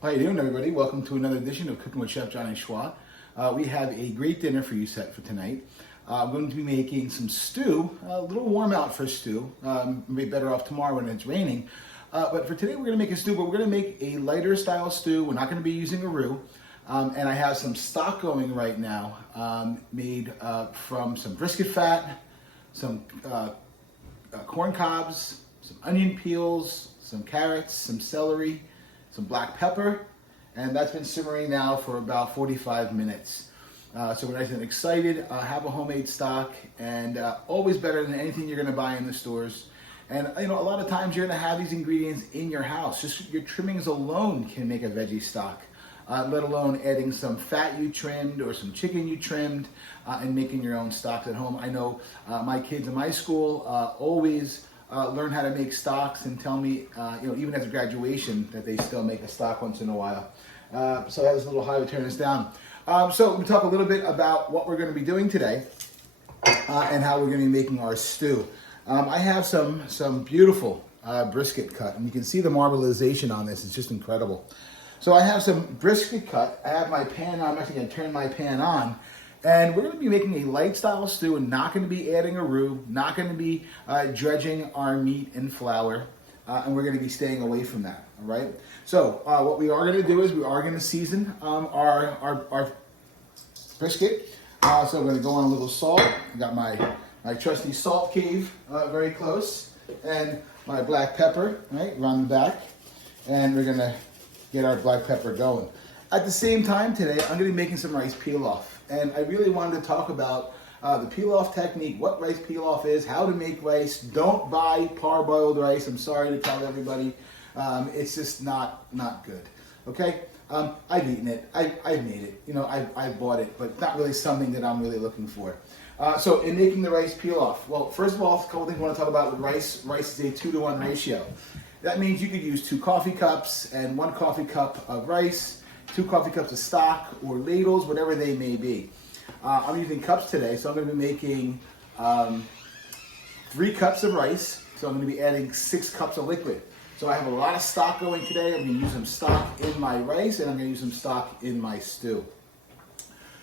How you doing, everybody? Welcome to another edition of Cooking with Chef Johnny Schwa. We have a great dinner for you set for tonight. I'm going to be making some stew, a little warm out for stew. Maybe better off tomorrow when it's raining. But for today, we're going to make a stew, but we're going to make a lighter style stew. We're not going to be using a roux. And I have some stock going right now, made from some brisket fat, some corn cobs, some onion peels, some carrots, some celery, some black pepper, and that's been simmering now for about 45 minutes. So we're nice and excited, have a homemade stock, and always better than anything you're gonna buy in the stores. And you know, a lot of times you're gonna have these ingredients in your house. Just your trimmings alone can make a veggie stock, let alone adding some fat you trimmed or some chicken you trimmed and making your own stocks at home. I know my kids in my school always learn how to make stocks and tell me, even as a graduation, that they still make a stock once in a while. So that was a little high to turn us down. So we talk a little bit about what we're going to be doing today and how we're going to be making our stew. I have some beautiful brisket cut, and you can see the marbleization on this. It's just incredible. So I have some brisket cut. I have my pan on. I'm actually going to turn my pan on. And we're going to be making a light style stew and not going to be adding a roux, not going to be dredging our meat in flour, and we're going to be staying away from that, all right? So what we are going to do is we are going to season our brisket. So I'm going to go on a little salt. I got my trusty salt cave very close, and my black pepper, right, around the back, and we're going to get our black pepper going. At the same time today, I'm going to be making some rice pilaf. And I really wanted to talk about the pilaf technique, what rice pilaf is, how to make rice. Don't buy parboiled rice. I'm sorry to tell everybody. It's just not good. Okay? I've eaten it. I've made it. You know, I've bought it, but not really something that I'm really looking for. So in making the rice pilaf, well, first of all, a couple things I want to talk about with rice. Rice is a 2-to-1 ratio. That means you could use 2 coffee cups and 1 coffee cup of rice, 2 coffee cups of stock or ladles, whatever they may be. I'm using cups today, so I'm going to be making 3 cups of rice. So I'm going to be adding 6 cups of liquid. So I have a lot of stock going today. I'm going to use some stock in my rice, and I'm going to use some stock in my stew.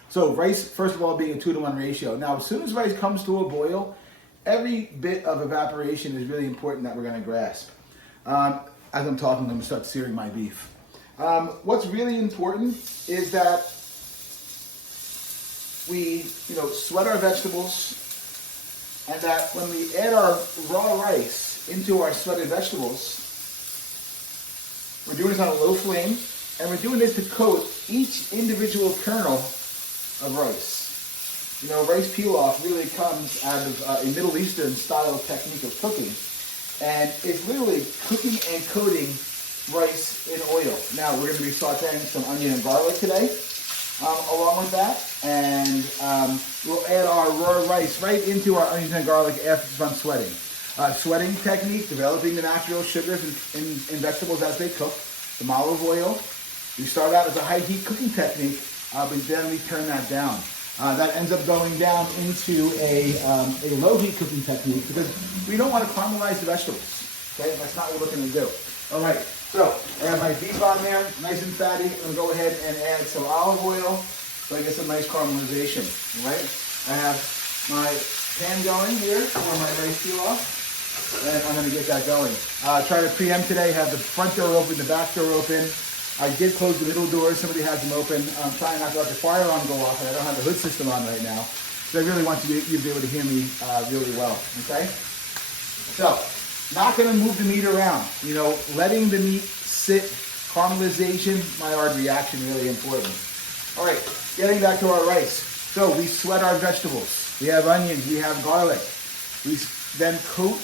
So rice, first of all, being a 2-to-1 ratio. Now, as soon as rice comes to a boil, every bit of evaporation is really important that we're going to grasp. As I'm talking, I'm going to start searing my beef. What's really important is that we, sweat our vegetables, and that when we add our raw rice into our sweated vegetables, we're doing this on a low flame, and we're doing this to coat each individual kernel of rice. You know, rice pilaf really comes out of a Middle Eastern style technique of cooking, and it's literally cooking and coating rice in oil. Now we're going to be sauteing some onion and garlic today along with that, and we'll add our raw rice right into our onions and garlic after it's done sweating. Sweating technique, developing the natural sugars in vegetables as they cook, some olive oil. We start out as a high heat cooking technique, but then we turn that down. That ends up going down into a low heat cooking technique because we don't want to caramelize the vegetables. Okay, that's not what we're looking to do. All right, so I have my beef on there, nice and fatty. I'm gonna go ahead and add some olive oil so I get some nice caramelization. All right, I have my pan going here for my rice pilaf, and I'm gonna get that going. Try to preempt today. Have the front door open, the back door open. I did close the middle doors. Somebody has them open. I'm trying not to let the fire alarm go off, and I don't have the hood system on right now. So I really want you to be able to hear me really well. Okay, so. Not going to move the meat around. Letting the meat sit, caramelization, Maillard reaction, really important. All right, getting back to our rice. So we sweat our vegetables. We have onions, we have garlic. We then coat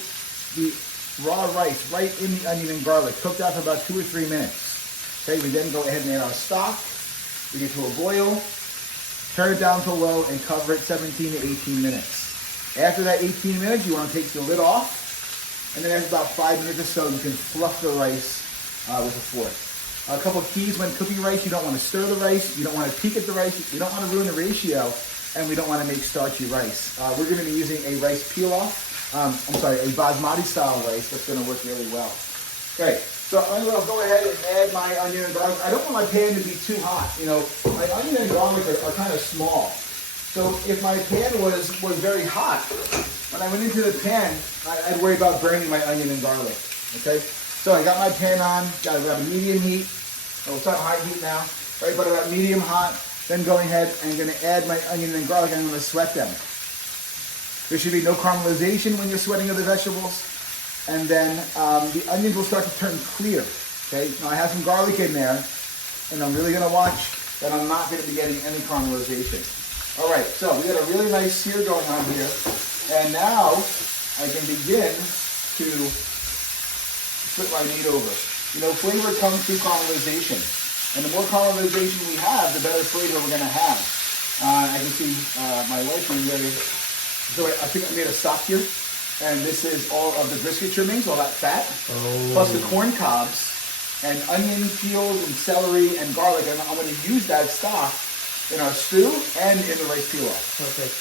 the raw rice right in the onion and garlic. Cook that for about 2 or 3 minutes. Okay, we then go ahead and add our stock. We get to a boil, turn it down to low, and cover it 17 to 18 minutes. After that 18 minutes, you want to take the lid off. And then after about 5 minutes or so, you can fluff the rice with a fork. A couple of keys when cooking rice: you don't want to stir the rice, you don't want to peek at the rice, you don't want to ruin the ratio, and we don't want to make starchy rice. We're going to be using a rice pilaf, a basmati style rice that's going to work really well. Okay, so I'm going to go ahead and add my onion and garlic. I don't want my pan to be too hot. You know, my onion and garlic are kind of small. So if my pan was very hot, when I went into the pan, I'd worry about burning my onion and garlic. Okay, so I got my pan on, got it about medium heat. Oh, it's not high heat now, right? But about medium hot. Then going ahead and going to add my onion and garlic, and I'm going to sweat them. There should be no caramelization when you're sweating of the vegetables. And then the onions will start to turn clear. Okay, now I have some garlic in there, and I'm really going to watch that I'm not going to be getting any caramelization. All right, so we got a really nice sear going on here. And now I can begin to flip my meat over. You know, flavor comes through caramelization. And the more caramelization we have, the better flavor we're going to have. I can see my wife is ready. So I think I made a stock here. And this is all of the brisket trimmings, all that fat. Plus the corn cobs and onion peels and celery and garlic. And I'm going to use that stock in our stew and in the rice pilaf. Perfect.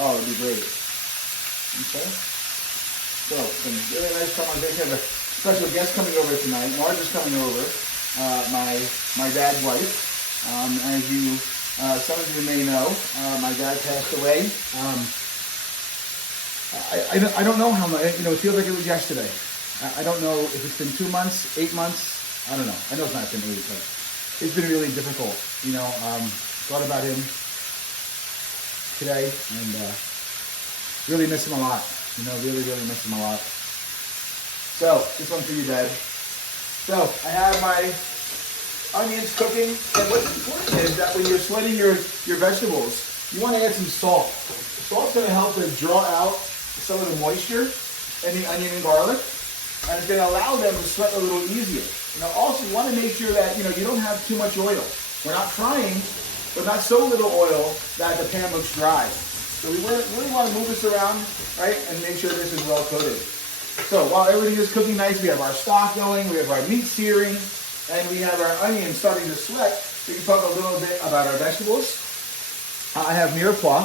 Oh, it'd be great. Okay. So, some really nice caramelization. We have a special guest coming over tonight. Marge is coming over. My dad's wife. As you, some of you may know, my dad passed away. I don't know how much, you know, it feels like it was yesterday. I don't know if it's been 2 months, 8 months. I don't know. I know it's not been 8, but it's been really difficult. You know, thought about him today and really miss him a lot. You know, really miss him a lot. So, this one's for you, Dad. So, I have my onions cooking, and what's important is that when you're sweating your vegetables, you want to add some salt. Salt's going to help to draw out some of the moisture in the onion and garlic, and it's going to allow them to sweat a little easier. You know, also you want to make sure that, you know, you don't have too much oil. We're not frying, but not so little oil that the pan looks dry. So we really want to move this around, right, and make sure this is well coated. So while everything is cooking nice, we have our stock going, we have our meat searing, and we have our onions starting to sweat. We can talk a little bit about our vegetables. I have mirepoix,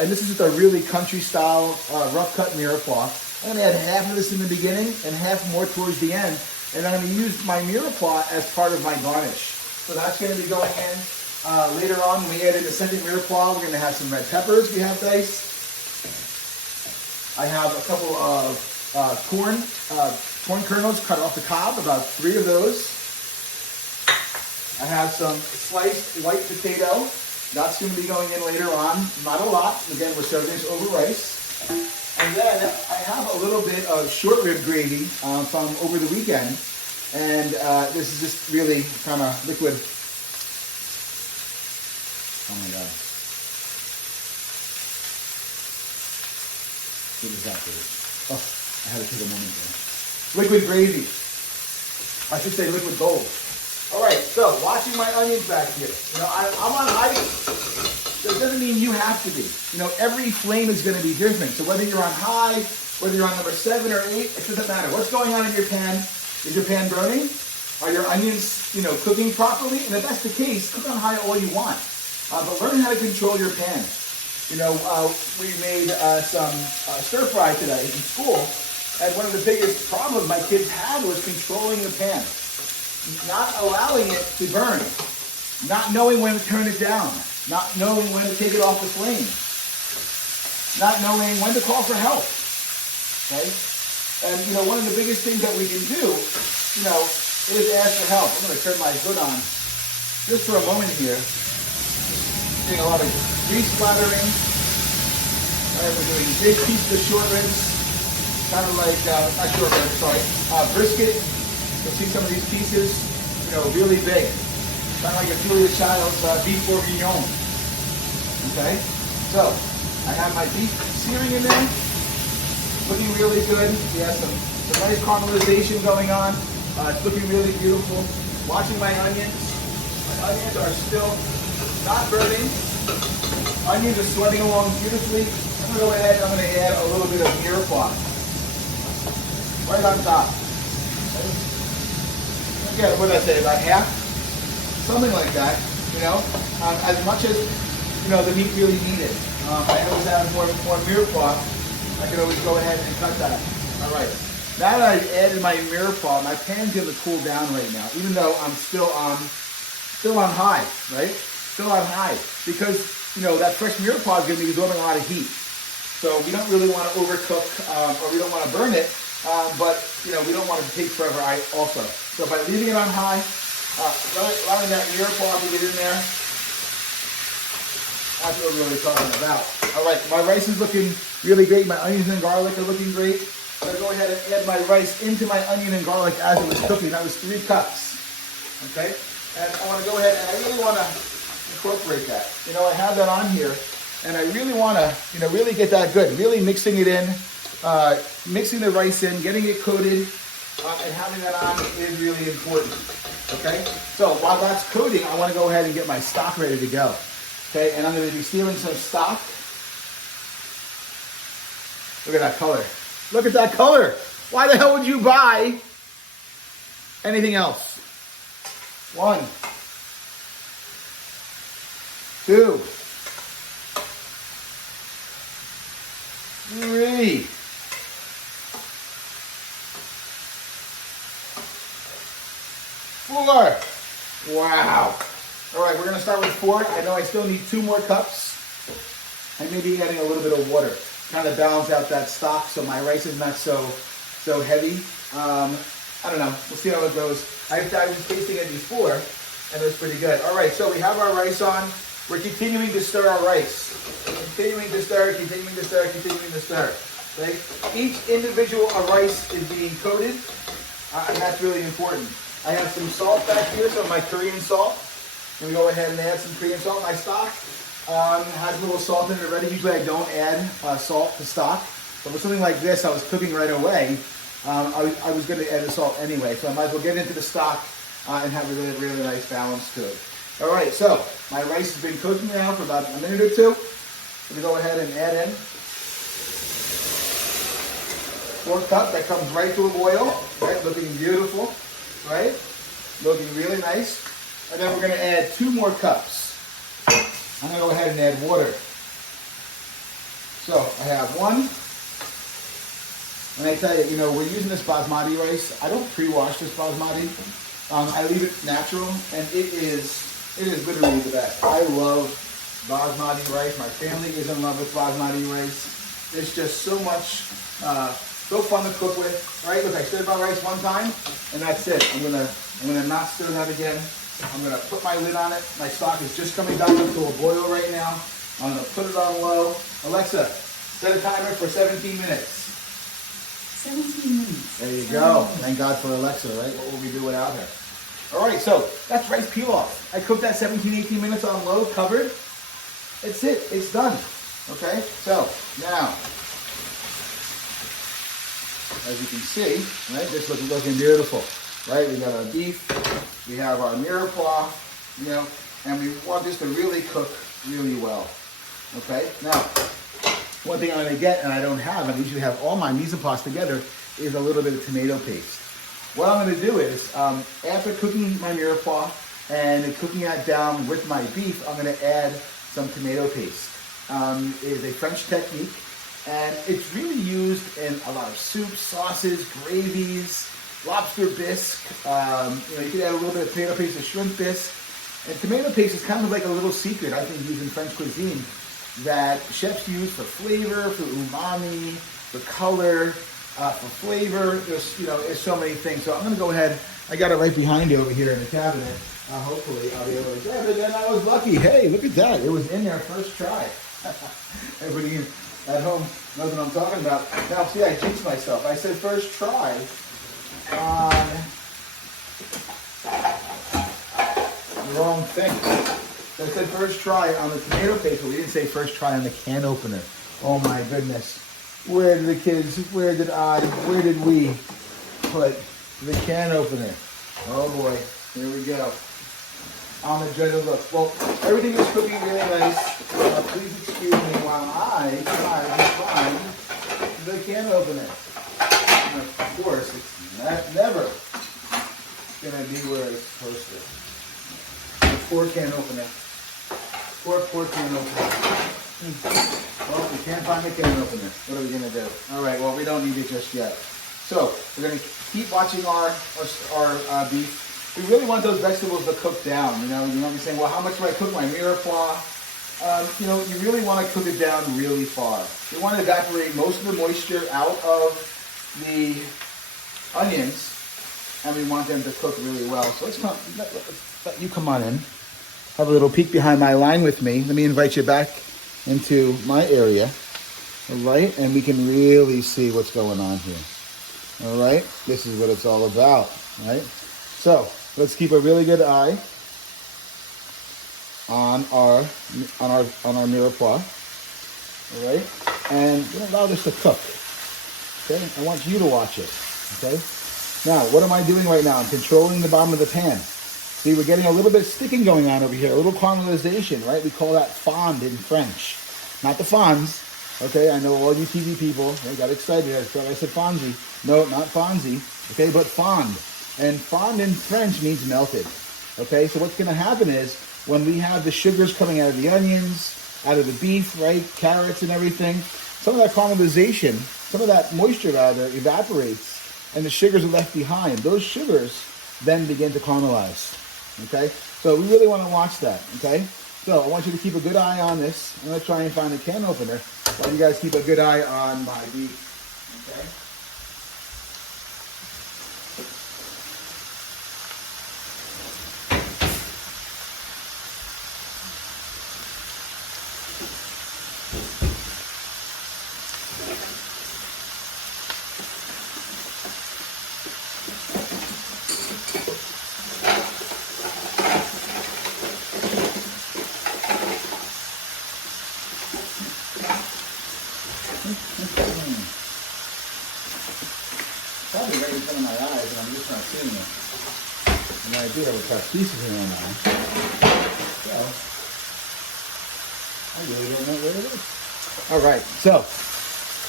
and this is just a really country-style, rough-cut mirepoix. I'm going to add half of this in the beginning and half more towards the end, and I'm going to use my mirepoix as part of my garnish. So that's going to be going in later on. When we add in the second mirepoix, we're going to have some red peppers we have diced. I have a couple of corn kernels cut off the cob, about 3 of those. I have some sliced white potato. That's going to be going in later on. Not a lot. Again, we're serving this over rice. And then I have a little bit of short rib gravy from over the weekend. And this is just really kind of liquid. Oh my God. What is that? Oh, I had to take a moment there. Liquid gravy. I should say liquid gold. All right, so watching my onions back here. You know, I'm on high. So it doesn't mean you have to be. You know, every flame is going to be different. So whether you're on high, whether you're on number 7 or 8, it doesn't matter. What's going on in your pan? Is your pan burning? Are your onions, you know, cooking properly? And if that's the case, cook on high all you want. But learn how to control your pan. You know, we made some stir fry today in school, and one of the biggest problems my kids had was controlling the pan. Not allowing it to burn, not knowing when to turn it down, not knowing when to take it off the flame, not knowing when to call for help, okay? And, you know, one of the biggest things that we can do, you know, is ask for help. I'm going to turn my hood on just for a moment here. Getting a lot of grease splattering. All right, we're doing big pieces of short ribs, kind of like, not short ribs, sorry, brisket. You'll see some of these pieces, you know, really big. Kind of like a Julia Child's beef bourguignon. Okay? So, I have my beef searing in there. Looking really good. We have some nice caramelization going on. It's looking really beautiful. Watching my onions. My onions are still not burning. Onions are sweating along beautifully. I'm going to go ahead and I'm going to add a little bit of mirepoix. Right on top. Okay? Again, what did I say, about half? Something like that, you know, as much as, you know, the meat really needed. I always have more mirepoix. I can always go ahead and cut that. All right. Now that I've added my mirepoix, my pan's gonna cool down right now, even though I'm still on high, right? Still on high, because you know that fresh mirepoix is gonna be absorbing a lot of heat. So we don't really want to overcook, or we don't want to burn it, but you know we don't want it to take forever also. So by leaving it on high, allowing that mirepoix to get in there, that's what we're really talking about. All right, my rice is looking really great. My onions and garlic are looking great. I'm going to go ahead and add my rice into my onion and garlic as it was cooking. That was 3 cups. Okay? And I want to go ahead and I really want to incorporate that. You know, I have that on here, and I really want to, you know, really get that good. Really mixing it in, mixing the rice in, getting it coated, and having that on is really important. Okay? So while that's coating, I want to go ahead and get my stock ready to go. Okay? And I'm going to be sealing some stock. Look at that color. Look at that color. Why the hell would you buy anything else? 1, 2, 3. 4. Wow. All right, we're going to start with 4. I know I still need 2 more cups. I may be adding a little bit of water, kind of balance out that stock so my rice is not so heavy. I don't know. We'll see how it goes. I was tasting it before, and it was pretty good. All right, so we have our rice on. We're continuing to stir our rice. Continuing to stir, continuing to stir, continuing to stir. Okay? Each individual rice is being coated, and that's really important. I have some salt back here, some of my Korean salt. I'm going to go ahead and add some Korean salt. My stock has a little salt in it already. Usually I don't add salt to stock. But with something like this, I was cooking right away. I was going to add the salt anyway. So I might as well get into the stock and have a really, really nice balance to it. All right, so my rice has been cooking now for about a minute or 2. I'm going to go ahead and add in 4 cups. That comes right to a boil. Right, looking beautiful. Right? Looking really nice. And then we're going to add 2 more cups. I'm going to go ahead and add water. So I have 1. And I tell you, you know, we're using this basmati rice. I don't pre-wash this basmati. I leave it natural, and it is literally the best. I love basmati rice. My family is in love with basmati rice. It's just so much, so fun to cook with. All right, look, I stirred my rice 1 time, and that's it. I'm gonna not stir that again. I'm gonna put my lid on it. My stock is just coming down to a boil right now. I'm gonna put it on low. Alexa, set a timer for 17 minutes. 17 minutes. There you go. Thank God for Alexa, right? What would we do without her? All right, so that's rice pilaf. I cooked that 17, 18 minutes on low, covered. That's it. It's done. Okay, so now, as you can see, right, this looking beautiful. Right, we got our beef, we have our mirepoix, you know, and we want this to really cook really well. Okay, now, one thing I'm going to get, and I don't have, and I usually have all my mise en place together, is a little bit of tomato paste. What I'm going to do is, after cooking my mirepoix and cooking that down with my beef, I'm going to add some tomato paste. It is a French technique, and it's really used in a lot of soups, sauces, gravies, lobster bisque. You know, you could add a little bit of tomato paste to shrimp bisque. And tomato paste is kind of like a little secret, I think, used in French cuisine that chefs use for flavor, for umami, for color, for flavor. There's so many things. So I'm going to go ahead. I got it right behind you over here in the cabinet. Hopefully I'll be able to grab it. And I was lucky. Hey, look at that. It was in there first try. Everybody at home knows what I'm talking about. Now, see, I jinxed myself. I said first try on the wrong thing. So I said first try on the tomato paste, but we didn't say first try on the can opener. Oh my goodness. Where did the kids, where did we put the can opener? Oh boy, here we go. On the dreaded look. Well, everything is cooking really nice. Please excuse me while I try to find the can opener. And of course, it's never going to be where it's supposed to. The poor can opener. Poor can opener. Well, we can't find the can opener. What are we going to do? All right, well, we don't need it just yet. So we're going to keep watching our beef. We really want those vegetables to cook down. You might be saying, well, how much do I cook my mirepoix? You really want to cook it down really far. You want to evaporate most of the moisture out of the onions, and we want them to cook really well. So let you come on in. Have a little peek behind my line with me. Let me invite you back into my area. All right, and we can really see what's going on here. All right, this is what it's all about, right? So let's keep a really good eye on our mirepoix, all right? And allow this to cook, okay? I want you to watch it, okay? Now, what am I doing right now? I'm controlling the bottom of the pan. See, we're getting a little bit of sticking going on over here, a little caramelization, right? We call that fond in French, not the fonds, okay? I know all you TV people, they got excited. I thought I said Fonzie. No, not Fonzie, okay? But fond. And fond in French means melted, okay? So what's gonna happen is, when we have the sugars coming out of the onions, out of the beef, right, carrots and everything, some of that caramelization, some of that moisture rather evaporates, and the sugars are left behind. Those sugars then begin to caramelize, okay? So we really want to watch that, okay? So I want you to keep a good eye on this. I'm going to try and find a can opener while you guys keep a good eye on my beef, okay? Probably right in front of my eyes, and I'm just not seeing it. And I do have a cut pieces in my eye. So, I really don't know where it is. All right, so,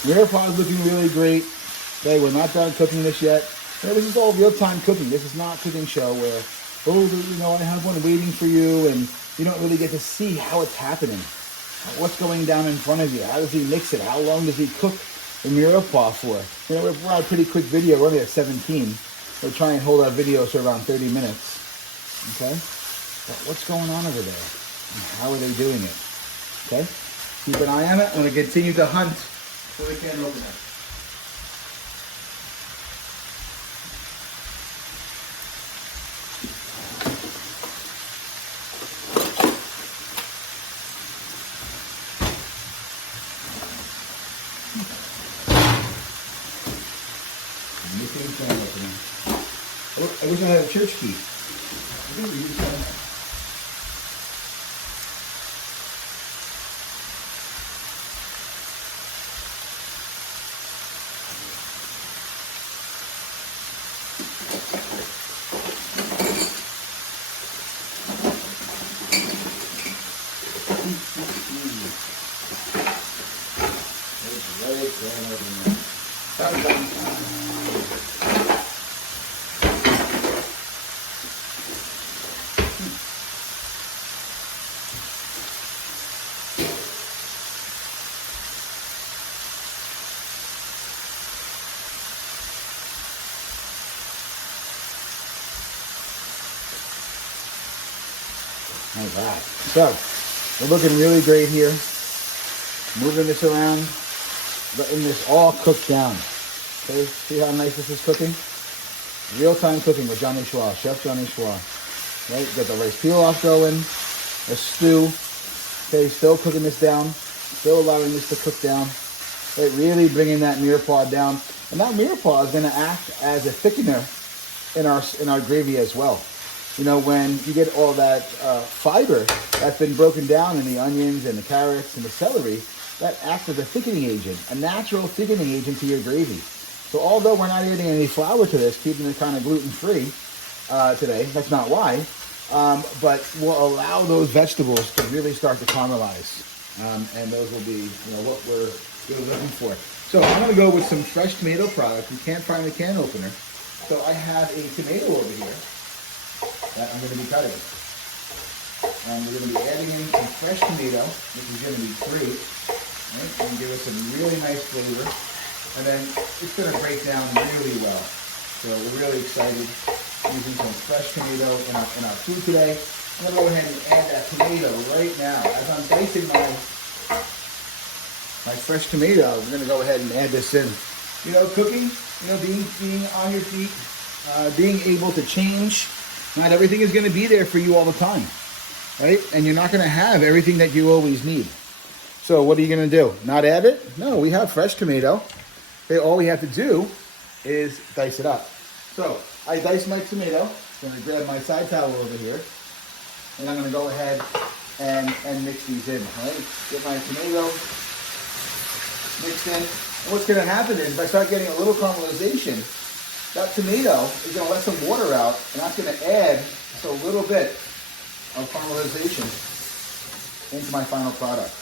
mirepoix is looking really great. Okay, we're not done cooking this yet. This is all real-time cooking. This is not a cooking show where, I have one waiting for you, and you don't really get to see how it's happening. What's going down in front of you? How does he mix it? How long does he cook the mirepoix for? We're on a pretty quick video. We're only at 17. We'll try and hold our videos to around 30 minutes. Okay? But what's going on over there? And how are they doing it? Okay? Keep an eye on it. I'm going to continue to hunt for the can opener. I wish I had a church key. All right, so we're looking really great here. Moving this around, letting this all cook down. Okay, see how nice this is cooking? Real-time cooking with Johnny Schwa, Chef Johnny Schwa. Right, got the rice pilaf going, a stew. Okay, still cooking this down, still allowing this to cook down. Right, really bringing that mirepoix down, and that mirepoix is going to act as a thickener in our gravy as well. When you get all that fiber that's been broken down in the onions and the carrots and the celery, that acts as a thickening agent, a natural thickening agent to your gravy. So although we're not adding any flour to this, keeping it kind of gluten-free today, that's not why, but we'll allow those vegetables to really start to caramelize. And those will be what we're really looking for. So I'm going to go with some fresh tomato product. We can't find the can opener. So I have a tomato over here that I'm going to be cutting. And we're going to be adding in some fresh tomato, which is going to be great. Right? And give us some really nice flavor. And then it's going to break down really well. So we're really excited using some fresh tomato in our food today. I'm going to go ahead and add that tomato right now. As I'm dicing my fresh tomato, we're going to go ahead and add this in. You know, cooking, you know, being on your feet, being able to change. Not everything is going to be there for you all the time, right? And you're not going to have everything that you always need. So what are you going to do? Not add it? No, we have fresh tomato. Okay, all we have to do is dice it up. So I diced my tomato. I'm going to grab my side towel over here. And I'm going to go ahead and mix these in. All right? Get my tomato mixed in. And what's going to happen is if I start getting a little caramelization, that tomato is going to let some water out, and that's going to add just a little bit of caramelization into my final product.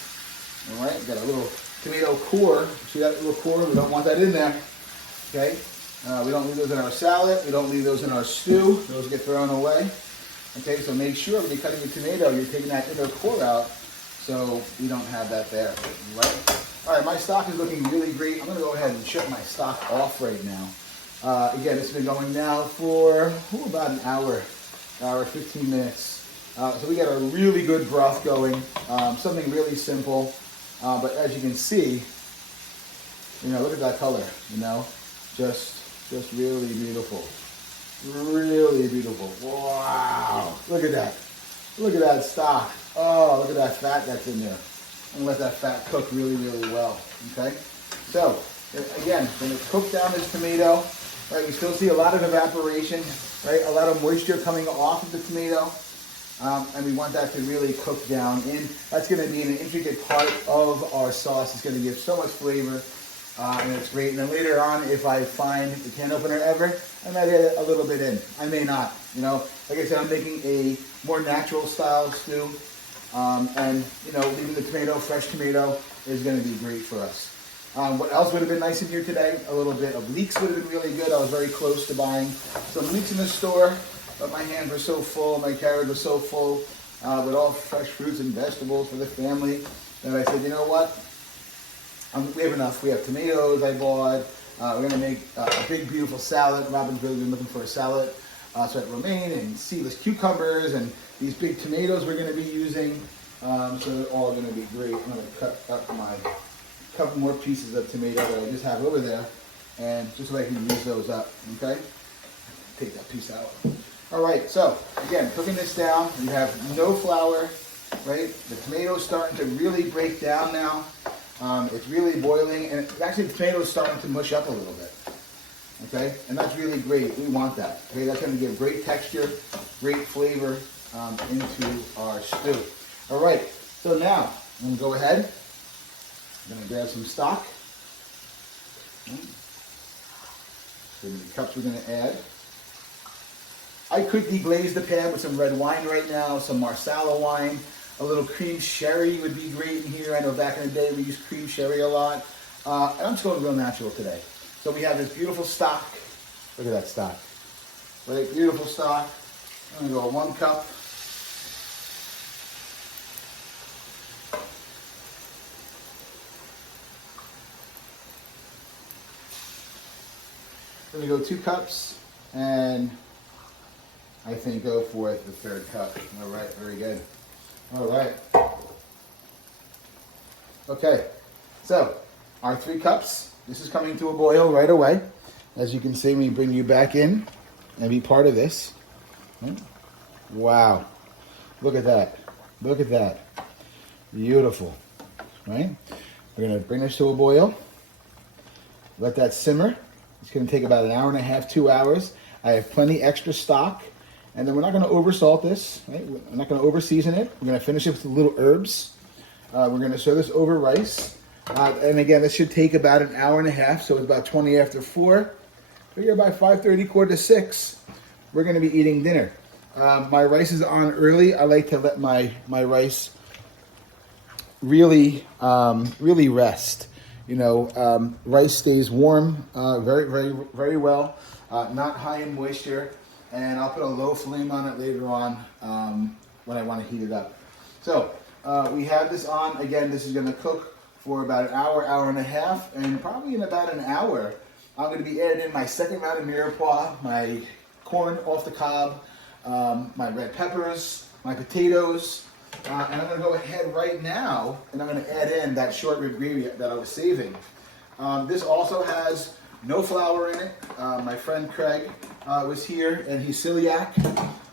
All right, got a little tomato core. See that little core? We don't want that in there. Okay, we don't leave those in our salad. We don't leave those in our stew. Those get thrown away. Okay, so make sure when you're cutting your tomato, you're taking that inner core out, so we don't have that there. All right, my stock is looking really great. I'm going to go ahead and shut my stock off right now. Again, it's been going now for about an hour, 15 minutes. So we got a really good broth going, something really simple. But as you can see, you know, look at that color, you know, just really beautiful. Really beautiful. Wow. Look at that. Look at that stock. Oh, look at that fat that's in there. I'm going to let that fat cook really, really well. Okay? So, again, when it cooks down this tomato, right, you still see a lot of evaporation, right? A lot of moisture coming off of the tomato. And we want that to really cook down in. That's going to be an intricate part of our sauce. It's going to give so much flavor. And it's great. And then later on, if I find the can opener ever, I might add a little bit in. I may not. You know, like I said, I'm making a more natural style stew. And, you know, leaving the tomato, fresh tomato, is going to be great for us. What else would have been nice in here today? A little bit of leeks would have been really good. I was very close to buying some leeks in the store, but my hands were so full, my carrot was so full with all fresh fruits and vegetables for the family that I said, you know what? We have enough. We have tomatoes I bought. We're going to make a big, beautiful salad. Robin's really been looking for a salad. So romaine and seedless cucumbers and these big tomatoes we're going to be using. So they're all going to be great. I'm going to cut up my couple more pieces of tomato that I just have over there, and just so I can use those up. Okay? Take that piece out. All right. So again, cooking this down. You have no flour, right? The tomato's starting to really break down now. It's really boiling, and actually the tomato's starting to mush up a little bit. Okay, and that's really great. We want that. Okay, that's going to give great texture, great flavor into our stew. All right, so now I'm going to go ahead. I'm going to grab some stock. So the cups we're going to add. I could deglaze the pan with some red wine right now, some Marsala wine. A little cream sherry would be great in here. I know back in the day we used cream sherry a lot. And I'm just going real natural today. So we have this beautiful stock. Look at that stock. Right, beautiful stock. I'm going to go 1 cup. I'm going to go 2 cups. And I think go for the 3rd cup. All right, very good. All right. Okay, so our 3 cups. This is coming to a boil right away. As you can see, we bring you back in and be part of this. Wow. Look at that. Look at that. Beautiful. Right? We're going to bring this to a boil. Let that simmer. It's going to take about an hour and a half, 2 hours. I have plenty extra stock. And then we're not going to oversalt this. Right? We're not going to over-season it. We're going to finish it with little herbs. We're going to serve this over rice. And again, this should take about an hour and a half, so it's about 20 after 4. Figure by 5:30, 5:45, we're going to be eating dinner. My rice is on early. I like to let my rice really rest. You know, rice stays warm very well, not high in moisture, and I'll put a low flame on it later on when I want to heat it up. So we have this on. Again, this is going to cook for about an hour, hour and a half, and probably in about an hour, I'm going to be adding in my second round of mirepoix, my corn off the cob, my red peppers, my potatoes, and I'm going to go ahead right now and I'm going to add in that short rib gravy that I was saving. This also has no flour in it. My friend Craig was here and he's celiac,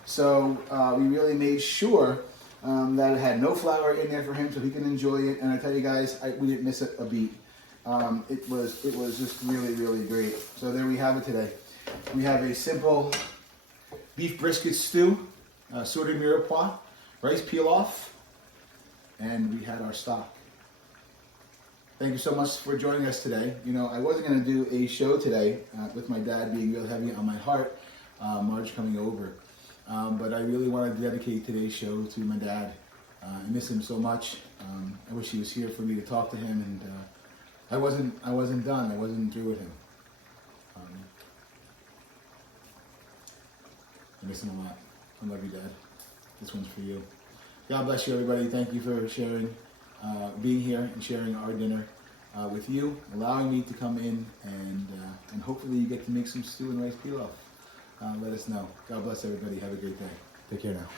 so we really made sure that it had no flour in there for him so he can enjoy it. And I tell you guys, we didn't miss a beat. It was just really, really great. So there we have it today. We have a simple beef brisket stew, sorted mirepoix, rice pilaf, and we had our stock. Thank you so much for joining us today. You know, I wasn't going to do a show today with my dad being real heavy on my heart, Marge coming over. But I really wanted to dedicate today's show to my dad. I miss him so much. I wish he was here for me to talk to him, and I wasn't done. I wasn't through with him. I miss him a lot. I love you, Dad. This one's for you. God bless you, everybody. Thank you for sharing, being here and sharing our dinner with you, allowing me to come in, and hopefully you get to make some stew and rice pilaf. Let us know. God bless everybody. Have a great day. Take care now.